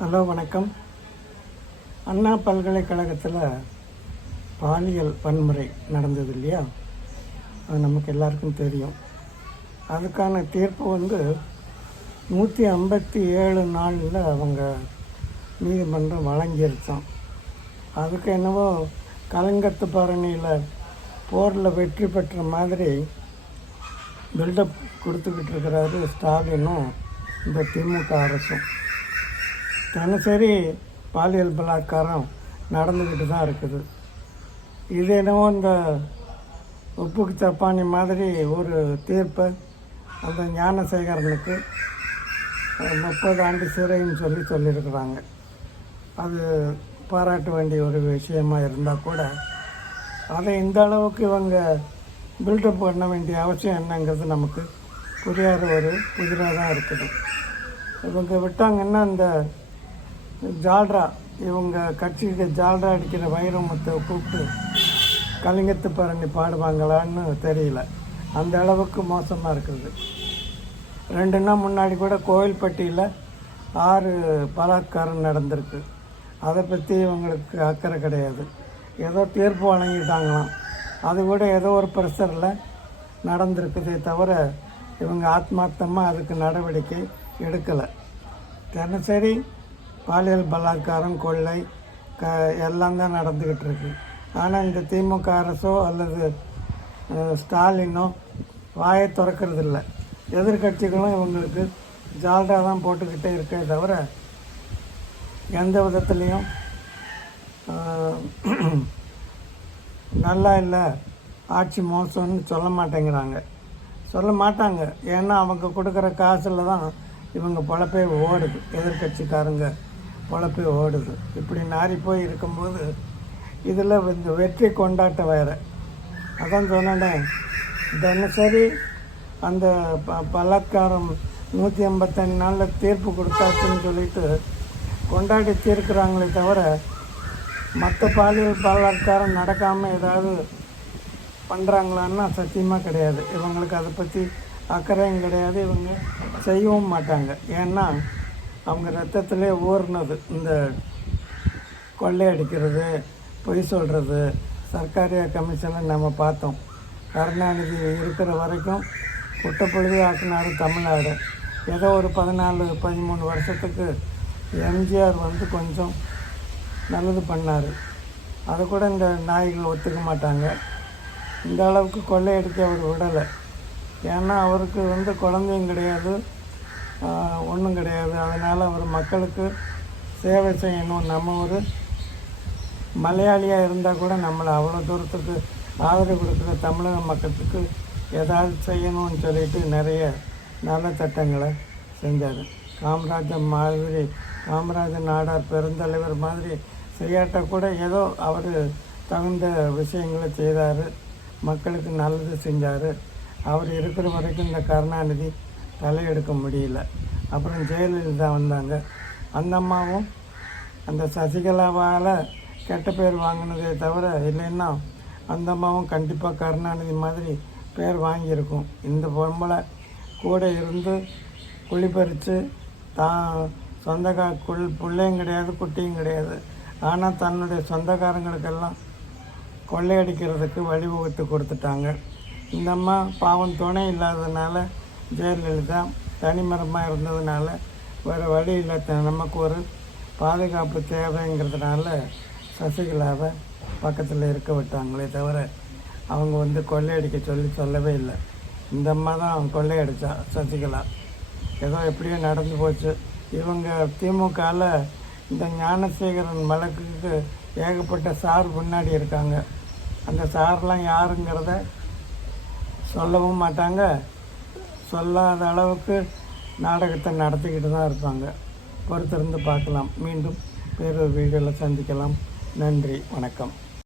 Hello வணக்கம். அண்ணா பல்கலைக்கழகத்தில் பாலியல் வன்முறை நடந்தது இல்லையா? அது நமக்கு எல்லாருக்கும் தெரியும். அதுக்கான தீர்ப்பு வந்து நூற்றி ஐம்பத்தி ஏழு நாளில் அவங்க நீதிமன்றம் வழங்கிருச்சோம் அதுக்கு என்னவோ கலங்கத்து பரணியில் போரில் வெற்றி பெற்ற மாதிரி பில்டப் கொடுத்துக்கிட்டு இருக்கிறாரு ஸ்டாலினும் இந்த திமுக அரசும். தினசரி பாலியல் பலாத்காரம் நடந்துக்கிட்டு தான் இருக்குது. இது என்னவோ இந்த உப்புக்கு சப்பானி மாதிரி ஒரு தீர்ப்பை. அந்த ஞானசேகரனுக்கு முப்பது ஆண்டு சிறைன்னு சொல்லி சொல்லியிருக்கிறாங்க. அது பாராட்ட வேண்டிய ஒரு விஷயமாக இருந்தால் கூட அதை இந்த அளவுக்கு இவங்க பில்டப் பண்ண வேண்டிய அவசியம் என்னங்கிறது நமக்கு புரியாத ஒரு புதிராக தான் இருக்குது. இவங்க விட்டாங்கன்னா இந்த ஜால்ரா இவங்க கட்சிக்கு ஜால்ரா அடிக்கிற வைரமுத்தை கூப்பிட்டு கலிங்கத்து பரணி பாடுவாங்களான்னு தெரியல. அந்த அளவுக்கு மோசமாக இருக்குது. ரெண்டு நாள் முன்னாடி கூட கோவில்பட்டியில் ஆறு பலாத்காரம் நடந்திருக்கு. அதை பற்றி இவங்களுக்கு அக்கறை கிடையாது. ஏதோ தீர்ப்பு வழங்கிட்டாங்களாம். அது கூட ஏதோ ஒரு ப்ரெஷரில் நடந்திருக்குதே தவிர இவங்க ஆத்மார்த்தமாக அதுக்கு நடவடிக்கை எடுக்கலை. தினசரி பாலியல் பலாத்காரம் கொள்ளை க எல்லாம் தான் நடந்துக்கிட்டு இருக்கு. ஆனால் இந்த திமுக அரசோ அல்லது ஸ்டாலினோ வாயை திறக்கிறது இல்லை எதிர்கட்சிகளும் இவங்களுக்கு ஜால்ரா தான் போட்டுக்கிட்டே இருக்கே தவிர எந்த விதத்துலேயும் நல்லா இல்லை ஆட்சி மோசம்னு சொல்ல மாட்டேங்கிறாங்க. சொல்ல மாட்டாங்க. ஏன்னா அவங்க கொடுக்குற காசில் தான் இவங்க பொழப்பே ஓடுது எதிர்கட்சிக்காரங்க பொழப்பி ஓடுது. இப்படி நாரி போய் இருக்கும்போது இதில் இந்த வெற்றி கொண்டாட்டம் வேறு. அதான் சொன்னேனே தினசரி அந்த ப பலாத்காரம் நூற்றி ஐம்பத்தஞ்சு நாளில் தீர்ப்பு கொடுத்தாச்சுன்னு சொல்லிட்டு கொண்டாடி தீர்க்கிறாங்களே தவிர மற்ற பாலியல் பலாத்காரம் நடக்காமல் ஏதாவது பண்ணுறாங்களான்னா சத்தியமாக கிடையாது. இவங்களுக்கு அதை பற்றி அக்கறையும் கிடையாது. இவங்க செய்யவும் மாட்டாங்க. ஏன்னா அவங்க ரத்தத்திலே ஊறினது இந்த கொள்ளையடிக்கிறது பொய் சொல்கிறது சர்க்காரிய கமிஷனை நம்ம பார்த்தோம். கருணாநிதி இருக்கிற வரைக்கும் குட்டப்பொழுது ஆக்கினார் தமிழ்நாடு. ஏதோ ஒரு பதினாலு பதிமூணு வருஷத்துக்கு எம்ஜிஆர் வந்து கொஞ்சம் நல்லது பண்ணார். அதை கூட இந்த நாய்கள் ஒத்துக்க மாட்டாங்க. இந்த அளவுக்கு கொள்ளையடிக்க அவர் விடலை. ஏன்னா அவருக்கு வந்து குழந்தையும் கிடையாது. ஒன்றும் கிடையாது. அதனால் அவர் மக்களுக்கு சேவை செய்யணும். நம்ம ஒரு மலையாளியாக இருந்தால் கூட நம்மளை அவ்வளோ தூரத்துக்கு ஆதரவு கொடுக்குற தமிழக மக்களுக்கு ஏதாவது செய்யணும்னு சொல்லிட்டு நிறைய நல்ல திட்டங்களை செஞ்சார். காமராஜர் மாதிரி காமராஜர் நாடார் பெருந்தலைவர் மாதிரி செய்யாட்ட கூட ஏதோ அவர் தகுந்த விஷயங்களை செய்தார். மக்களுக்கு நல்லது செஞ்சார். அவர் இருக்கிற வரைக்கும் இந்த கருணாநிதி தலையெடுக்க முடியல. அப்புறம் ஜெயலலிதா வந்தாங்க. அந்த அம்மாவும் அந்த சசிகலாவால் கெட்ட பேர் வாங்கினதே தவிர இல்லைன்னா அந்த அம்மாவும் கண்டிப்பாக கருணாநிதி மாதிரி பேர் வாங்கியிருக்கும். இந்த பொம்பளை கூட இருந்து குழி பறித்து தான் சொந்தக்கா குள் பிள்ளையும் கிடையாது குட்டியும் கிடையாது. ஆனால் தன்னுடைய சொந்தக்காரங்களுக்கெல்லாம் கொள்ளையடிக்கிறதுக்கு வழிவகுத்து கொடுத்துட்டாங்க. இந்த அம்மா பாவம் துணை இல்லாததுனால ஜெயலலிதா தனிமரமாக இருந்ததுனால வேறு வழி இல்லை. த- நமக்கு ஒரு பாதுகாப்பு தேவைங்கிறதுனால சசிகலாவை பக்கத்தில் இருக்க விட்டாங்களே தவிர அவங்க வந்து கொள்ளையடிக்க சொல்லி சொல்லவே இல்லை. இந்த அம்மா தான் கொள்ளையடித்தா சசிகலா. ஏதோ எப்படியோ நடந்து போச்சு. இவங்க திமுகவில் இந்த ஞானசேகரன் வழக்குக்கு ஏகப்பட்ட சார் முன்னாடி இருக்காங்க. அந்த சார்லாம் யாருங்கிறத சொல்லவும் மாட்டாங்க. சொல்லாத அளவுக்கு நாடகத்தை நடத்திக்கிட்டு தான் இருப்பாங்க பொறுத்திருந்து பார்க்கலாம். மீண்டும் வேறொரு வீடியோவில் சந்திக்கலாம். நன்றி. வணக்கம்.